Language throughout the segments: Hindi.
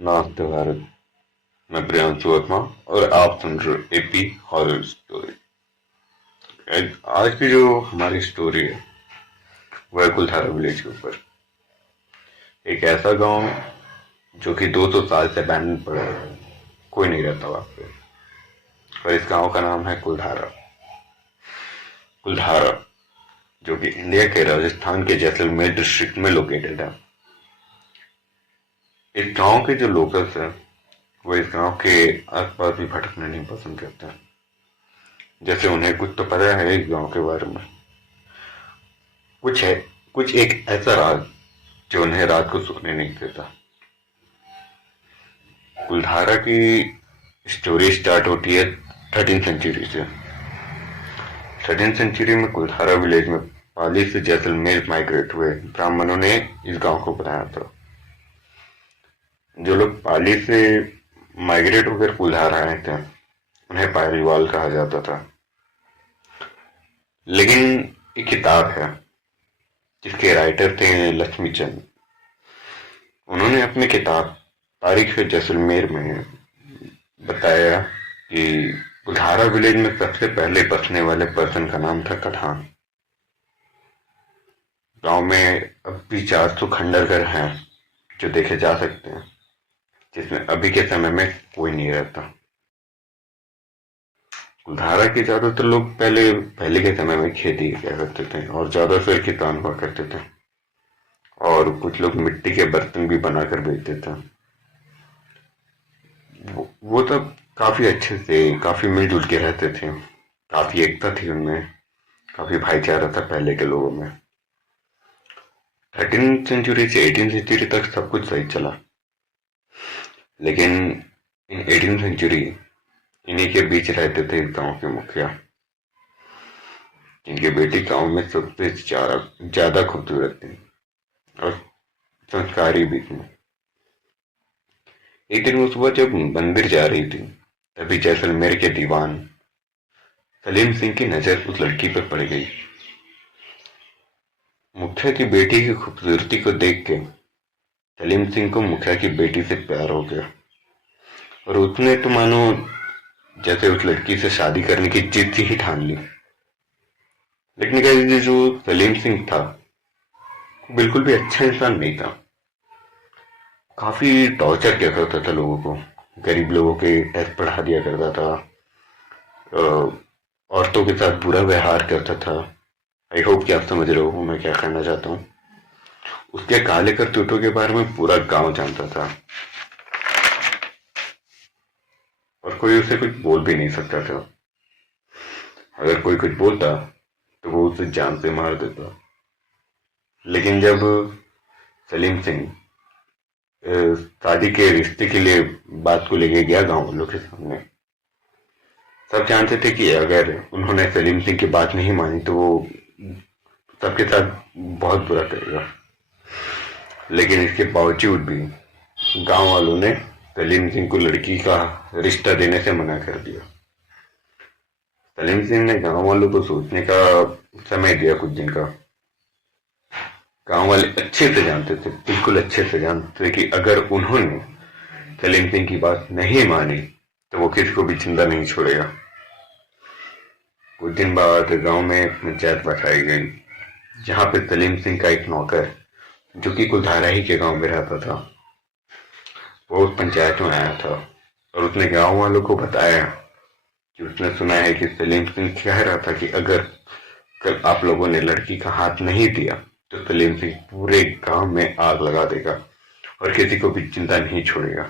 नमस्ते भारत। मैं प्रियांशु वर्मा और आप सुन रहे हो एपी हॉरर स्टोरी। आज की जो हमारी स्टोरी है वो है कुलधारा विलेज के ऊपर। एक ऐसा गांव जो कि 200 साल से abandoned पड़ा है, कोई नहीं रहता वहां पे। और इस गांव का नाम है कुलधारा। कुलधारा जो कि इंडिया के राजस्थान के जैसलमेर डिस्ट्रिक्ट में लोकेटेड है। इस गांव के जो लोकल्स हैं वो इस गांव के आसपास भी भटकना नहीं पसंद करते हैं। जैसे उन्हें कुछ तो पता है इस गांव के बारे में। कुछ है, कुछ एक ऐसा राज जो उन्हें रात को सोने नहीं देता। कुलधारा की स्टोरी स्टार्ट होती है 13th सेंचुरी से। 13th सेंचुरी में कुलधारा विलेज में पाली से जैसलमेर माइग्रेट हुए ब्राह्मणों ने इस गांव को बनाया था। जो लोग पाली से माइग्रेट होकर कुलधारा आए थे उन्हें पालीवाल कहा जाता था। लेकिन एक किताब है जिसके राइटर थे लक्ष्मीचंद। उन्होंने अपनी किताब तारीख जैसलमेर में बताया कि कुल्हारा विलेज में सबसे पहले बसने वाले पर्सन का नाम था कठान। गांव में अब भी 400 खंडर घर हैं जो देखे जा सकते हैं, जिसमें अभी के समय में कोई नहीं रहता। कुल्हारा के ज्यादातर लोग पहले के समय में खेती किया करते थे और ज्यादातर किसान हुआ करते थे। और कुछ लोग मिट्टी के बर्तन भी बनाकर बेचते थे। वो तब काफी अच्छे से काफी मिलजुल के रहते थे। काफी एकता थी उनमें, काफी भाईचारा था पहले के लोगों में। 13th सेंचुरी से 18th सेंचुरी तक सब कुछ सही चला। लेकिन इन 18th सेंचुरी इन्हीं के बीच रहते थे इस गांव के मुखिया, जिनकी बेटी गांव में सबसे ज्यादा खूबसूरत थी और संस्कारी भी थी। एक दिन वो सुबह जब मंदिर जा रही थी तभी जैसलमेर के दीवान सलीम सिंह की नजर उस लड़की पर पड़ गई। मुखिया की बेटी की खूबसूरती को देख के सलीम सिंह को मुखिया की बेटी से प्यार हो गया और उसने तो मानो जैसे उस लड़की से शादी करने की जिद ही ठान ली। लेकिन क्या जो सलीम सिंह था वो बिल्कुल भी अच्छा इंसान नहीं था। काफी टॉर्चर किया करता था लोगों को, गरीब लोगों के टेस्ट पढ़ा दिया करता था, औरतों के साथ बुरा व्यवहार करता था। आई होप कि आप समझ रहे हो मैं क्या कहना चाहता हूँ। उसके काले करतूतों के बारे में पूरा गांव जानता था और कोई उसे कुछ बोल भी नहीं सकता था। अगर कोई कुछ बोलता तो वो उसे जान से मार देता। लेकिन जब सलीम सिंह शादी के रिश्ते के लिए बात को लेके गया गांव वालों के सामने, सब जानते थे कि अगर उन्होंने सलीम सिंह की बात नहीं मानी तो वो सबके साथ बहुत बुरा करेगा। लेकिन इसके बावजूद भी गांव वालों ने सलीम सिंह को लड़की का रिश्ता देने से मना कर दिया। सलीम सिंह ने गांव वालों को सोचने का समय दिया कुछ दिन का। गांव वाले अच्छे से जानते थे, बिल्कुल अच्छे से जानते थे कि अगर उन्होंने सलीम सिंह की बात नहीं मानी तो वो किसी को भी जिंदा नहीं छोड़ेगा। कुछ दिन बाद गांव में पंचायत बैठाई गई, जहां पे सलीम सिंह का एक नौकर जो कि कुलधारा ही के गांव में रहता था वो उस पंचायत में आया था और उसने गांव वालों को बताया कि उसने सुना है कि सलीम सिंह कह रहा था कि अगर कल आप लोगों ने लड़की का हाथ नहीं दिया तो सलीम सिंह पूरे गांव में आग लगा देगा और किसी को भी जिंदा नहीं छोड़ेगा।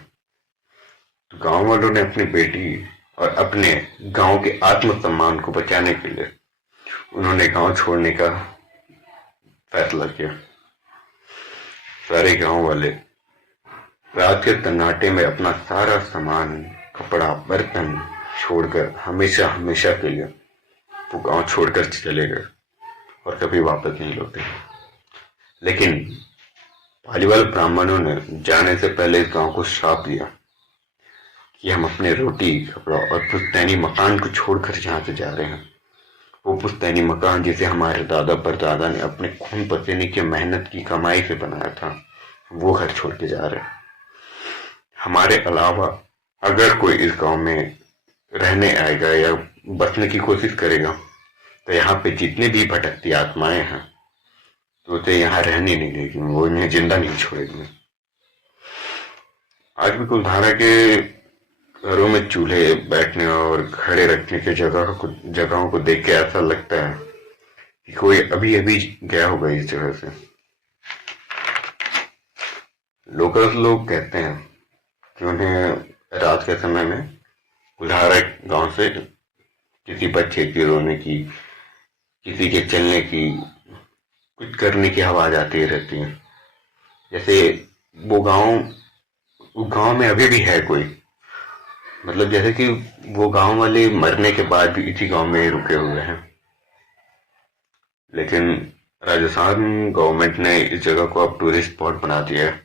तो गांव वालों ने अपनी बेटी और अपने गांव के आत्मसम्मान को बचाने के लिए उन्होंने गांव छोड़ने का फैसला किया। सारे गांव वाले रात के सन्नाटे में अपना सारा सामान, कपड़ा, बर्तन छोड़कर हमेशा हमेशा के लिए वो गांव छोड़कर चले गए और कभी वापस नहीं लौटे। लेकिन पालीवाल ब्राह्मणों ने जाने से पहले इस गांव को श्राप दिया कि हम अपने रोटी, कपड़ा और पुश्तैनी मकान को छोड़कर यहाँ से जा रहे हैं। वो पुश्तैनी मकान जिसे हमारे दादा परदादा ने अपने खून पसीने की मेहनत की कमाई से बनाया था, वो घर छोड़ के जा रहे हैं। हमारे अलावा अगर कोई इस गांव में रहने आएगा या बसने की कोशिश करेगा तो यहाँ पे जितने भी भटकती आत्माएं हैं तो उसे यहाँ रहने नहीं देगी, वो इन्हें जिंदा नहीं छोड़ेगी। आज भी कुलधारा के घरों में चूल्हे, बैठने और खड़े रखने की जगहों को देख के ऐसा लगता है कि कोई अभी अभी गया होगा इस जगह से। लोकल लोग कहते हैं कि उन्हें रात के समय में कुल्हारा गांव से किसी बच्चे की रोने की, किसी के चलने की, कुछ करने की आवाज आती रहती है। जैसे वो गांव में अभी भी है कोई, मतलब जैसे कि वो गांव वाले मरने के बाद भी इसी गांव में रुके हुए हैं। लेकिन राजस्थान गवर्नमेंट ने इस जगह को अब टूरिस्ट स्पॉट बना दिया है।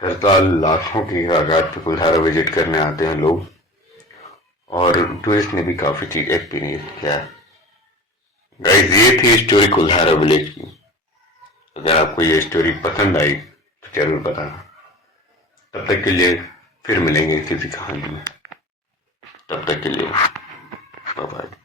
हर साल लाखों की तादाद पे कुल्हारा विजिट करने आते हैं लोग, और टूरिस्ट ने भी काफी चीज एक्सपीरियंस किया है। गाइस, ये थी स्टोरी कुल्हारा विलेज की। अगर आपको ये स्टोरी पसंद आई तो जरूर बताना। तब तक के लिए फिर मिलेंगे किसी कहानी में। तब तक के लिए बाय बाय।